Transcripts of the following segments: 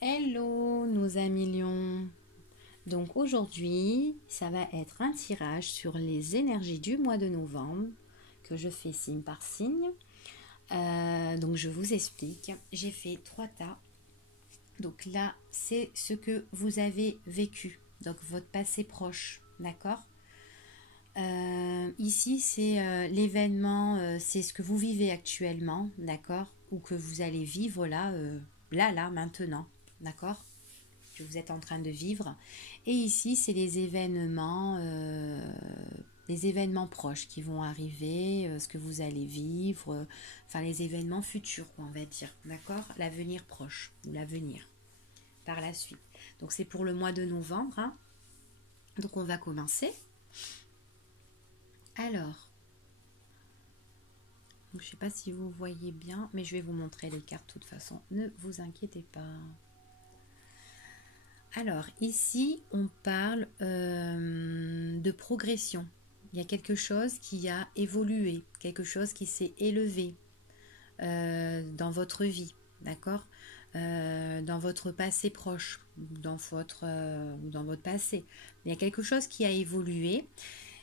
Hello nos amis lions. Donc aujourd'hui, ça va être un tirage sur les énergies du mois de novembre que je fais signe par signe. Donc je vous explique. J'ai fait 3 tas. Donc là, c'est ce que vous avez vécu. Donc votre passé proche. D'accord. Ici, c'est l'événement, c'est ce que vous vivez actuellement. D'accord. Ou que vous allez vivre là, là, maintenant. D'accord, que vous êtes en train de vivre. Et ici, c'est les événements proches qui vont arriver, ce que vous allez vivre, enfin les événements futurs, on va dire, d'accord, l'avenir proche ou l'avenir par la suite. Donc c'est pour le mois de novembre, hein. Donc on va commencer. Alors, donc, je ne sais pas si vous voyez bien, mais je vais vous montrer les cartes de toute façon. Ne vous inquiétez pas. Alors, ici, on parle de progression. Il y a quelque chose qui a évolué, quelque chose qui s'est élevé dans votre vie, d'accord, dans votre passé proche, dans votre passé. Il y a quelque chose qui a évolué.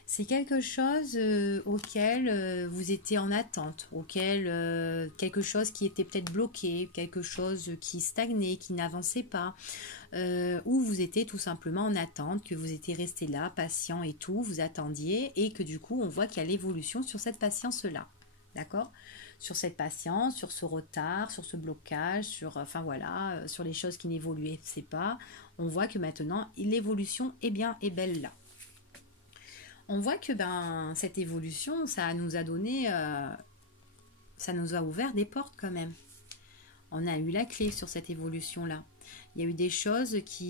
C'est quelque chose auquel vous étiez en attente, quelque chose qui était peut-être bloqué, quelque chose qui stagnait, qui n'avançait pas, ou vous étiez tout simplement en attente, que vous étiez resté là, patient et tout, vous attendiez, et que du coup on voit qu'il y a l'évolution sur cette patience-là, d'accord, sur cette patience, sur ce retard, sur ce blocage, enfin voilà, sur les choses qui n'évoluaient pas, on voit que maintenant l'évolution est belle là. On voit que cette évolution, ça nous a ouvert des portes quand même. On a eu la clé sur cette évolution-là. Il y a eu des choses qui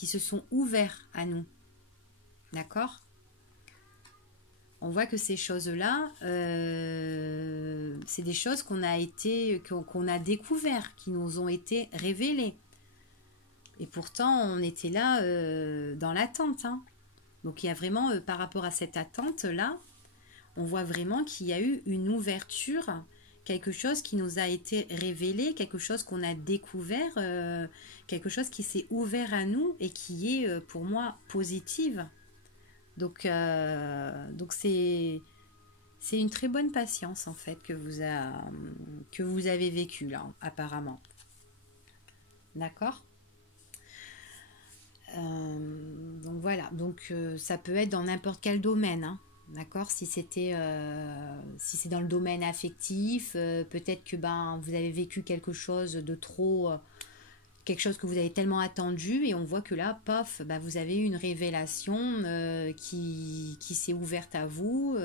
se sont ouvertes à nous. D'accord? On voit que ces choses-là, c'est des choses qu'on a découvert, qui nous ont été révélées. Et pourtant, on était là dans l'attente, hein. Donc il y a vraiment, par rapport à cette attente-là, on voit vraiment qu'il y a eu une ouverture, quelque chose qui nous a été révélé, quelque chose qu'on a découvert, quelque chose qui s'est ouvert à nous et qui est pour moi positive. Donc c'est une très bonne patience en fait que vous avez vécue là apparemment. D'accord. Donc voilà, ça peut être dans n'importe quel domaine, hein. D'accord, si c'est dans le domaine affectif, peut-être que vous avez vécu quelque chose de trop, quelque chose que vous avez tellement attendu et on voit que là, paf, vous avez eu une révélation qui s'est ouverte à vous,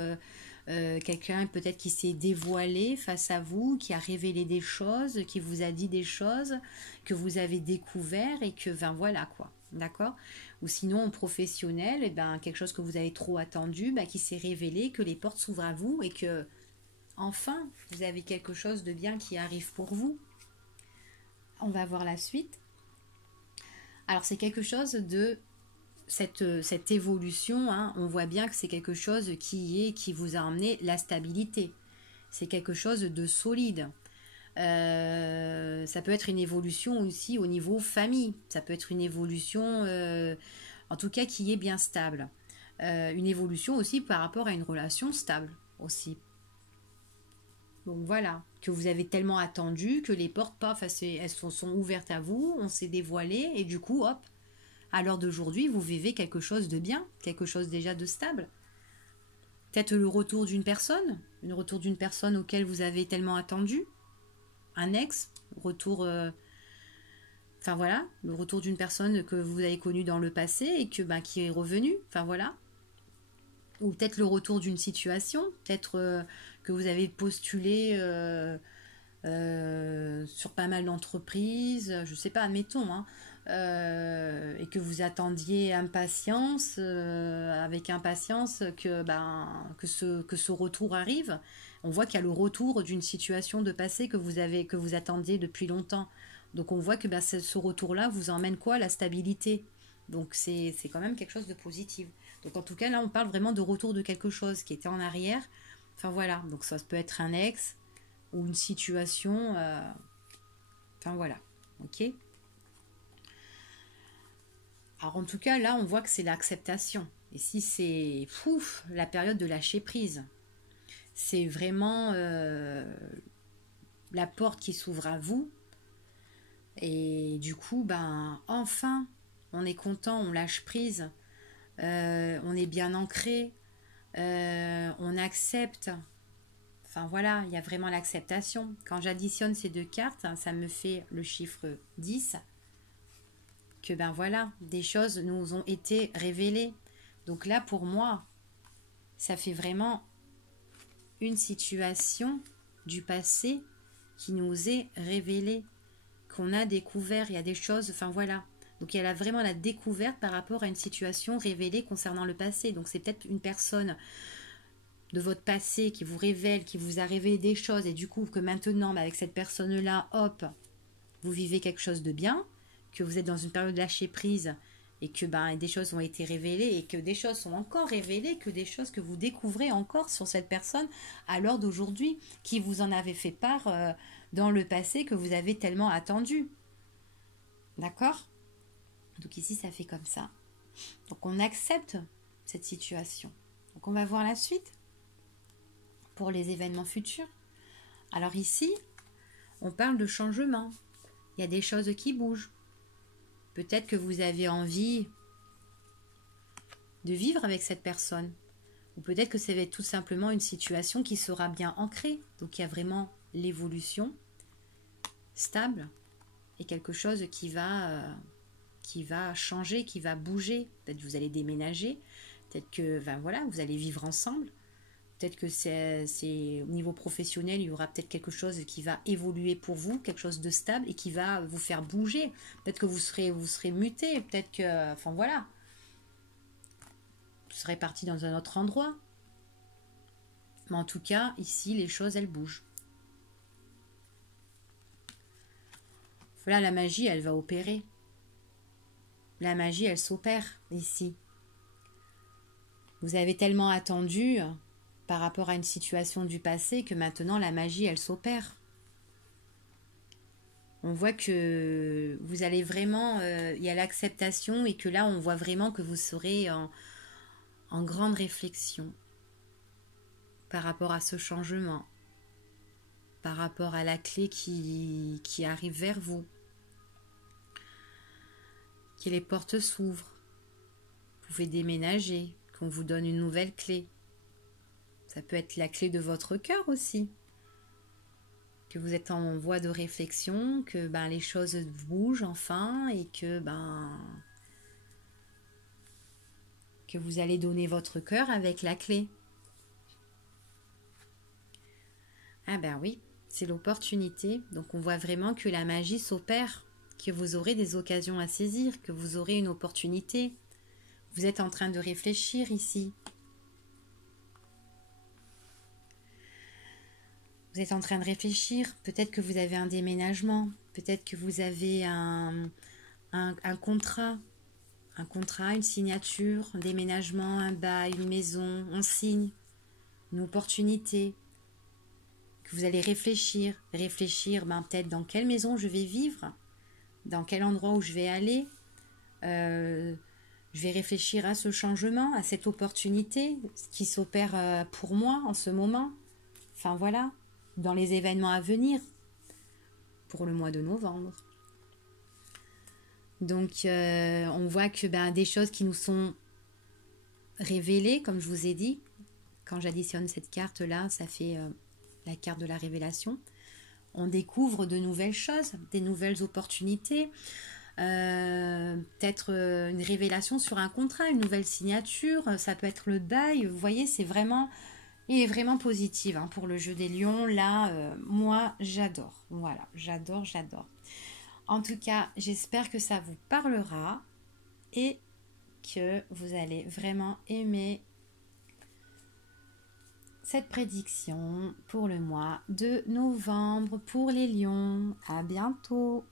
quelqu'un peut-être qui s'est dévoilé face à vous, qui a révélé des choses, qui vous a dit des choses que vous avez découvert et que voilà quoi, d'accord. Ou sinon en professionnel, quelque chose que vous avez trop attendu, qui s'est révélé, que les portes s'ouvrent à vous et que enfin vous avez quelque chose de bien qui arrive pour vous. On va voir la suite. Alors c'est quelque chose de cette évolution, hein, on voit bien que c'est quelque chose qui vous a amené la stabilité. C'est quelque chose de solide. Ça peut être une évolution aussi au niveau famille. Ça peut être une évolution, en tout cas, qui est bien stable. Une évolution aussi par rapport à une relation stable aussi. Donc voilà, que vous avez tellement attendu que les portes, paf, elles sont ouvertes à vous, on s'est dévoilé et du coup, hop, à l'heure d'aujourd'hui, vous vivez quelque chose de bien, quelque chose déjà de stable. Peut-être le retour d'une personne auquel vous avez tellement attendu, un ex, enfin voilà, le retour d'une personne que vous avez connue dans le passé et qui est revenue, enfin voilà. Ou peut-être le retour d'une situation, peut-être que vous avez postulé sur pas mal d'entreprises, je sais pas, admettons, hein, et que vous attendiez avec impatience que ce retour arrive. On voit qu'il y a le retour d'une situation de passé que vous attendiez depuis longtemps. Donc on voit que ce retour-là vous emmène quoi? La stabilité. Donc c'est quand même quelque chose de positif. Donc en tout cas là on parle vraiment de retour de quelque chose qui était en arrière. Enfin voilà, donc ça peut être un ex ou une situation Enfin voilà, ok. Alors en tout cas, là, on voit que c'est l'acceptation. Et si c'est la période de lâcher prise, c'est vraiment la porte qui s'ouvre à vous. Et du coup, ben enfin, on est content, on lâche prise, on est bien ancré, on accepte. Enfin voilà, il y a vraiment l'acceptation. Quand j'additionne ces deux cartes, hein, ça me fait le chiffre 10. Que ben voilà, des choses nous ont été révélées. Donc là, pour moi, ça fait vraiment une situation du passé qui nous est révélée, qu'on a découvert. Il y a des choses, enfin voilà. Donc il y a vraiment la découverte par rapport à une situation révélée concernant le passé. Donc c'est peut-être une personne de votre passé qui vous révèle, qui vous a révélé des choses, et du coup que maintenant, avec cette personne-là, hop, vous vivez quelque chose de bien, que vous êtes dans une période de lâcher prise, et que ben, des choses ont été révélées, et que des choses sont encore révélées, que des choses que vous découvrez encore sur cette personne à l'heure d'aujourd'hui, qui vous en avait fait part dans le passé, que vous avez tellement attendu. D'accord? Donc ici, ça fait comme ça. Donc on accepte cette situation. Donc on va voir la suite pour les événements futurs. Alors ici, on parle de changement. Il y a des choses qui bougent. Peut-être que vous avez envie de vivre avec cette personne. Ou peut-être que ça va être tout simplement une situation qui sera bien ancrée. Donc il y a vraiment l'évolution stable et quelque chose qui va changer, qui va bouger. Peut-être que vous allez déménager. Peut-être que ben voilà, vous allez vivre ensemble. Peut-être que c'est au niveau professionnel, il y aura peut-être quelque chose qui va évoluer pour vous, quelque chose de stable et qui va vous faire bouger. Peut-être que vous serez muté, peut-être que, enfin voilà, vous serez parti dans un autre endroit. Mais en tout cas, ici, les choses, elles bougent. Voilà, la magie, elle va opérer. La magie, elle s'opère ici. Vous avez tellement attendu par rapport à une situation du passé que maintenant la magie elle s'opère. On voit que vous allez vraiment, il y a l'acceptation et que là on voit vraiment que vous serez en grande réflexion par rapport à ce changement, par rapport à la clé qui arrive vers vous, que les portes s'ouvrent, vous pouvez déménager, qu'on vous donne une nouvelle clé. Ça peut être la clé de votre cœur aussi. Que vous êtes en voie de réflexion, que ben, les choses bougent enfin et que vous allez donner votre cœur avec la clé. Ah ben oui, c'est l'opportunité. Donc on voit vraiment que la magie s'opère, que vous aurez des occasions à saisir, que vous aurez une opportunité. Vous êtes en train de réfléchir ici. Vous êtes en train de réfléchir, peut-être que vous avez un déménagement, peut-être que vous avez un contrat, une signature, un déménagement, un bail, une maison, un signe, une opportunité, que vous allez réfléchir ben, peut-être dans quelle maison je vais vivre, dans quel endroit où je vais aller, je vais réfléchir à ce changement, à cette opportunité qui s'opère pour moi en ce moment, enfin voilà, dans les événements à venir pour le mois de novembre. Donc on voit que ben, des choses qui nous sont révélées, comme je vous ai dit, quand j'additionne cette carte là, ça fait la carte de la révélation. On découvre de nouvelles choses, des nouvelles opportunités, peut-être une révélation sur un contrat, une nouvelle signature, ça peut être le bail, vous voyez, c'est vraiment... Il est vraiment positif hein, pour le jeu des lions. Là, moi, j'adore. Voilà, j'adore. En tout cas, j'espère que ça vous parlera et que vous allez vraiment aimer cette prédiction pour le mois de novembre pour les lions. À bientôt.